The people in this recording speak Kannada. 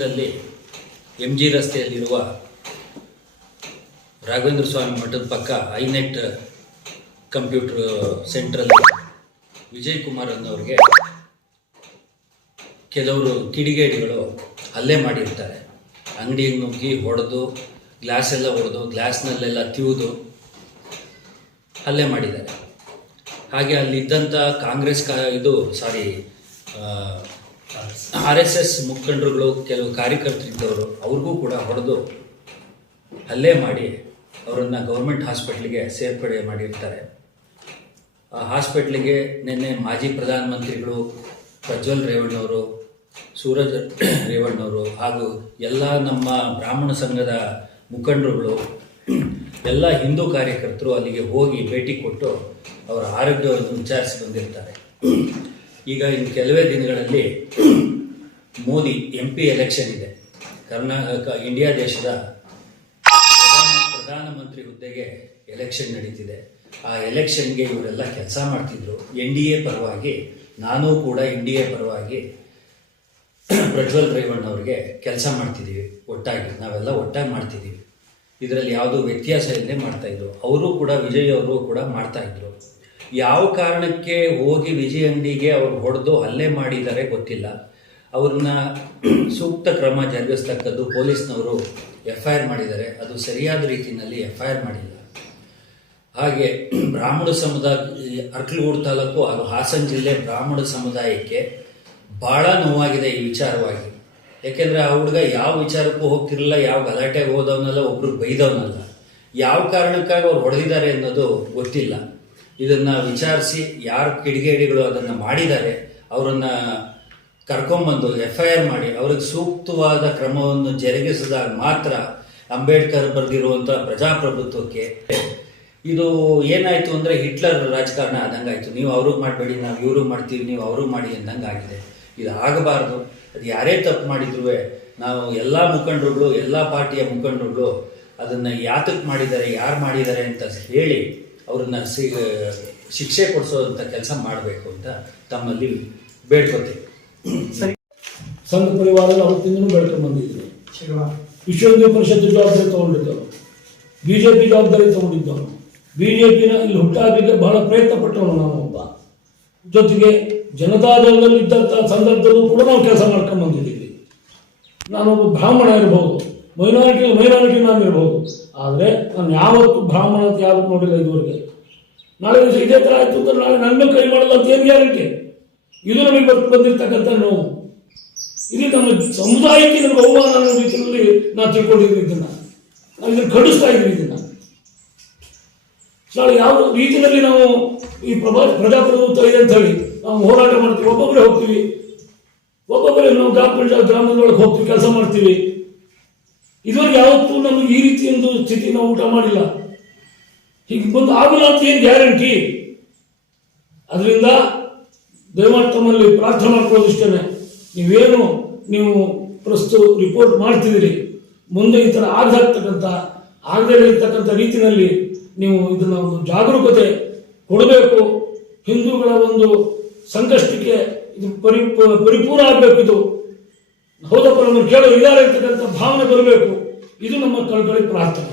ದಲ್ಲಿ ಎಂ ಜಿ ರಸ್ತೆಯಲ್ಲಿರುವ ರಾಘವೇಂದ್ರ ಸ್ವಾಮಿ ಮಠದ ಪಕ್ಕ ಐನೆಟ್ ಕಂಪ್ಯೂಟರ್ ಸೆಂಟ್ರಲ್ಲಿ ವಿಜಯ್ ಕುಮಾರ್ ಅನ್ನೋರಿಗೆ ಕೆಲವರು ಕಿಡಿಗೇಡಿಗಳು ಹಲ್ಲೆ ಮಾಡಿರ್ತಾರೆ. ಅಂಗಡಿಗೆ ನುಗ್ಗಿ ಹೊಡೆದು, ಗ್ಲಾಸ್ ಎಲ್ಲ ಹೊಡೆದು ಗ್ಲಾಸ್ನಲ್ಲೆಲ್ಲ ತಿವಿದು ಹಲ್ಲೆ ಮಾಡಿದ್ದಾರೆ. ಹಾಗೆ ಅಲ್ಲಿದ್ದಂಥ ಕಾಂಗ್ರೆಸ್ ಕ ಇದು ಸಾರಿ ಆರ್ ಎಸ್ ಎಸ್ ಮುಖಂಡರುಗಳು, ಕೆಲವು ಕಾರ್ಯಕರ್ತರಿದ್ದವರು, ಅವ್ರಿಗೂ ಕೂಡ ಹೊಡೆದು ಹಲ್ಲೆ ಮಾಡಿ ಅವರನ್ನು ಗೌರ್ಮೆಂಟ್ ಹಾಸ್ಪಿಟ್ಲಿಗೆ ಸೇರ್ಪಡೆ ಮಾಡಿರ್ತಾರೆ. ಆ ಹಾಸ್ಪಿಟ್ಲಿಗೆ ನಿನ್ನೆ ಮಾಜಿ ಪ್ರಧಾನಮಂತ್ರಿಗಳು ಪ್ರಜ್ವಲ್ ರೇವಣ್ಣವರು, ಸೂರಜ್ ರೇವಣ್ಣವರು ಹಾಗೂ ಎಲ್ಲ ನಮ್ಮ ಬ್ರಾಹ್ಮಣ ಸಂಘದ ಮುಖಂಡರುಗಳು, ಎಲ್ಲ ಹಿಂದೂ ಕಾರ್ಯಕರ್ತರು ಅಲ್ಲಿಗೆ ಹೋಗಿ ಭೇಟಿ ಕೊಟ್ಟು ಅವರ ಆರೋಗ್ಯವನ್ನು ವಿಚಾರಿಸಿ ಬಂದಿರ್ತಾರೆ. ಈಗ ಇನ್ನು ಕೆಲವೇ ದಿನಗಳಲ್ಲಿ ಮೋದಿ ಎಂ ಪಿ ಎಲೆಕ್ಷನ್ ಇದೆ. ಕರ್ನಾಟಕ ಇಂಡಿಯಾ ದೇಶದ ಪ್ರಧಾನ ಪ್ರಧಾನಮಂತ್ರಿ ಹುದ್ದೆಗೆ ಎಲೆಕ್ಷನ್ ನಡೀತಿದೆ. ಆ ಎಲೆಕ್ಷನ್ಗೆ ಇವರೆಲ್ಲ ಕೆಲಸ ಮಾಡ್ತಿದ್ರು. ಎನ್ ಡಿ ಎ ಪರವಾಗಿ, ನಾನೂ ಕೂಡ ಎನ್ ಡಿ ಎ ಪರವಾಗಿ ಪ್ರಜ್ವಲ್ ರೇವಣ್ಣ ಅವರಿಗೆ ಕೆಲಸ ಮಾಡ್ತಿದ್ದೀವಿ ಒಟ್ಟಾಗಿ, ನಾವೆಲ್ಲ ಒಟ್ಟಾಗಿ ಮಾಡ್ತಿದ್ದೀವಿ ಇದರಲ್ಲಿ ಯಾವುದೋ ವ್ಯತ್ಯಾಸ ಇಲ್ಲದೆ ಮಾಡ್ತಾ ಇದ್ರು. ಅವರು ಕೂಡ, ವಿಜಯ್ ಅವರು ಕೂಡ ಮಾಡ್ತಾಯಿದ್ರು ಯಾವ ಕಾರಣಕ್ಕೆ ಹೋಗಿ ವಿಜಯ್ ಅಂಗಡಿಗೆ ಅವ್ರು ಹೊಡೆದು ಹಲ್ಲೆ ಮಾಡಿದ್ದಾರೆ ಗೊತ್ತಿಲ್ಲ. ಅವ್ರನ್ನ ಸೂಕ್ತ ಕ್ರಮ ಜರುಗಿಸ್ತಕ್ಕದ್ದು ಪೊಲೀಸ್ನವರು ಎಫ್ ಐ ಆರ್ ಮಾಡಿದ್ದಾರೆ. ಅದು ಸರಿಯಾದ ರೀತಿಯಲ್ಲಿ ಎಫ್ ಐ ಆರ್ ಮಾಡಿಲ್ಲ. ಹಾಗೆ ಬ್ರಾಹ್ಮಣ ಸಮುದಾಯ ಅರ್ಕಲಗೂಡು ತಾಲೂಕು ಹಾಗೂ ಹಾಸನ ಜಿಲ್ಲೆ ಬ್ರಾಹ್ಮಣ ಸಮುದಾಯಕ್ಕೆ ಬಹಳ ನೋವಾಗಿದೆ ಈ ವಿಚಾರವಾಗಿ. ಯಾಕೆಂದರೆ ಆ ಹುಡುಗ ಯಾವ ವಿಚಾರಕ್ಕೂ ಹೋಗ್ತಿರಲಿಲ್ಲ, ಯಾವ ಗಲಾಟೆಗೆ ಹೋದವನಲ್ಲ, ಒಬ್ರು ಬೈದವನಲ್ಲ. ಯಾವ ಕಾರಣಕ್ಕಾಗಿ ಅವ್ರು ಹೊಡೆದಿದ್ದಾರೆ ಅನ್ನೋದು ಗೊತ್ತಿಲ್ಲ. ಇದನ್ನ ವಿಚಾರಿಸಿ ಯಾರು ಕಿಡಿಗೇಡಿಗಳು ಅದನ್ನ ಮಾಡಿದ್ದಾರೆ, ಅವರನ್ನ ಕರ್ಕೊಂಬಂದು ಎಫ್ ಐ ಆರ್ ಮಾಡಿ ಅವ್ರಿಗೆ ಸೂಕ್ತವಾದ ಕ್ರಮವನ್ನು ಜರುಗಿಸಿದಾಗ ಮಾತ್ರ ಅಂಬೇಡ್ಕರ್ ಬರೆದಿರುವಂಥ ಪ್ರಜಾಪ್ರಭುತ್ವಕ್ಕೆ ಇದು ಏನಾಯಿತು ಅಂದ್ರೆ ಹಿಟ್ಲರ್ ರಾಜಕಾರಣ ಆದಂಗಾಯ್ತು. ನೀವು ಅವ್ರಿಗೆ ಮಾಡಬೇಡಿ, ನಾವು ಇವ್ರಿಗೆ ಮಾಡ್ತೀವಿ, ನೀವು ಅವ್ರಿಗೆ ಮಾಡಿ ಅಂದಂಗೆ ಆಗಿದೆ ಇದು ಆಗಬಾರ್ದು. ಅದು ಯಾರೇ ತಪ್ಪು ಮಾಡಿದ್ರು ನಾವು ಎಲ್ಲ ಮುಖಂಡರುಗಳು, ಎಲ್ಲ ಪಾರ್ಟಿಯ ಮುಖಂಡರುಗಳು ಅದನ್ನು ಯಾತಕ್ಕೆ ಮಾಡಿದ್ದಾರೆ, ಯಾರು ಮಾಡಿದ್ದಾರೆ ಅಂತ ಹೇಳಿ ಅವ್ರನ್ನ ಶಿಕ್ಷೆ ಅಂತ ಕೆಲಸ ಮಾಡಬೇಕು ಅಂತ ತಮ್ಮಲ್ಲಿ ಬೇಡ್ಕೊತೀವಿ. ಸಂಘ ಪರಿವಾರ ಅವತ್ತಿಂದನೂ ಬೆಳ್ಕೊಂಡು ಬಂದಿದ್ರು ವಿಶ್ವ ಹಿಂದೂ ಪರಿಷತ್ ಜವಾಬ್ದಾರಿ ತಗೊಂಡಿದ್ದವರು. ಬಿಜೆಪಿ ಜವಾಬ್ದಾರಿ ತಗೊಂಡಿದ್ದವನು ಬಿಜೆಪಿನ ಇಲ್ಲಿ ಹುಟ್ಟಾಗಲಿಕ್ಕೆ ಬಹಳ ಪ್ರಯತ್ನ ಪಟ್ಟವನು ನಾವು ಒಬ್ಬ. ಜೊತೆಗೆ ಜನತಾದಳದಲ್ಲಿ ಇದ್ದಂಥ ಸಂದರ್ಭದಲ್ಲೂ ಕೂಡ ನಾವು ಕೆಲಸ ಮಾಡ್ಕೊಂಡು ಬಂದಿದ್ದೀವಿ. ನಾನೊಬ್ಬ ಬ್ರಾಹ್ಮಣ ಇರಬಹುದು ಮೈನಾರಿಟಿ ಮೈನಾರಿಟಿ ನಾನು ಇರಬಹುದು ಆದರೆ ನಾನು ಯಾವತ್ತೂ ಬ್ರಾಹ್ಮಣ ಅಂತ ಯಾವತ್ತು ನೋಡಿಲ್ಲ ಇದುವರೆಗೆ. ನಾಳೆ ಇದೇ ಥರ ಆಯಿತು ಅಂದ್ರೆ ನಾಳೆ ನನ್ನ ಕೈ ಮಾಡಲ್ಲ ಅಂತ ಏನು ಗ್ಯಾರಂಟಿ ಇದು ನಮಗೆ ಬಂದಿರತಕ್ಕಂಥ ನೋವು. ಇದು ನಮ್ಮ ಸಮುದಾಯಕ್ಕೆ ನಮಗೆ ಅವಮಾನ ಅನ್ನೋ ರೀತಿಯಲ್ಲಿ ನಾವು ತಿಳ್ಕೊಂಡಿದ್ವಿ ಇದನ್ನ. ನಾವು ಇದನ್ನು ಕಡಿಸ್ತಾ ಇದ್ವಿ ಇದನ್ನ. ನಾಳೆ ಯಾವ ರೀತಿಯಲ್ಲಿ ನಾವು ಈ ಪ್ರಭಾ, ಪ್ರಜಾಪ್ರಭುತ್ವ ಇದೆ ಅಂತ ಹೇಳಿ ನಾವು ಹೋರಾಟ ಮಾಡ್ತೀವಿ. ಒಬ್ಬೊಬ್ಬರೇ ಹೋಗ್ತೀವಿ. ಒಬ್ಬೊಬ್ಬರೇ ನಾವು ಗ್ರಾಮ ಪಂಚಾಯತ್ ಗ್ರಾಮದೊಳಗೆ ಹೋಗ್ತೀವಿ, ಕೆಲಸ ಮಾಡ್ತೀವಿ. ಇದುವರೆಗೆ ಯಾವತ್ತೂ ನಮಗೆ ಈ ರೀತಿ ಒಂದು ಸ್ಥಿತಿ ನಾವು ಊಟ ಮಾಡಿಲ್ಲ. ಹೀಗೆ ಬಂದು ಆಗಲ್ಲ ಅಂತ ಏನು ಗ್ಯಾರಂಟಿ? ಅದರಿಂದ ದಯಮಾಡಿ ತಮ್ಮಲ್ಲಿ ಪ್ರಾರ್ಥನೆ ಮಾಡ್ಕೊಳ್ಳೋದಿಷ್ಟೇ ನೀವೇನು ನೀವು ಪ್ರಸ್ತುತ ರಿಪೋರ್ಟ್ ಮಾಡ್ತಿದ್ದೀರಿ, ಮುಂದೆ ಈ ಥರ ಆಗದಾಗ್ತಕ್ಕಂಥ ಆಗದೇ ಇರತಕ್ಕಂಥ ರೀತಿಯಲ್ಲಿ ನೀವು ಇದನ್ನು ಒಂದು ಜಾಗರೂಕತೆ ಕೊಡಬೇಕು. ಹಿಂದೂಗಳ ಒಂದು ಸಂಕಷ್ಟಕ್ಕೆ ಇದು ಪರಿ, ಪರಿಪೂರ್ಣ ಆಗಬೇಕು ಇದು. ಹೌದಪ್ಪ, ನಮ್ಮನ್ನು ಕೇಳೋ ಇದ್ದಾರೆ ಇರ್ತಕ್ಕಂಥ ಭಾವನೆ ಬರಬೇಕು. ಇದು ನಮ್ಮ ಕಳ್ಕೊಳ್ಳಿ ಪ್ರಾರ್ಥನೆ.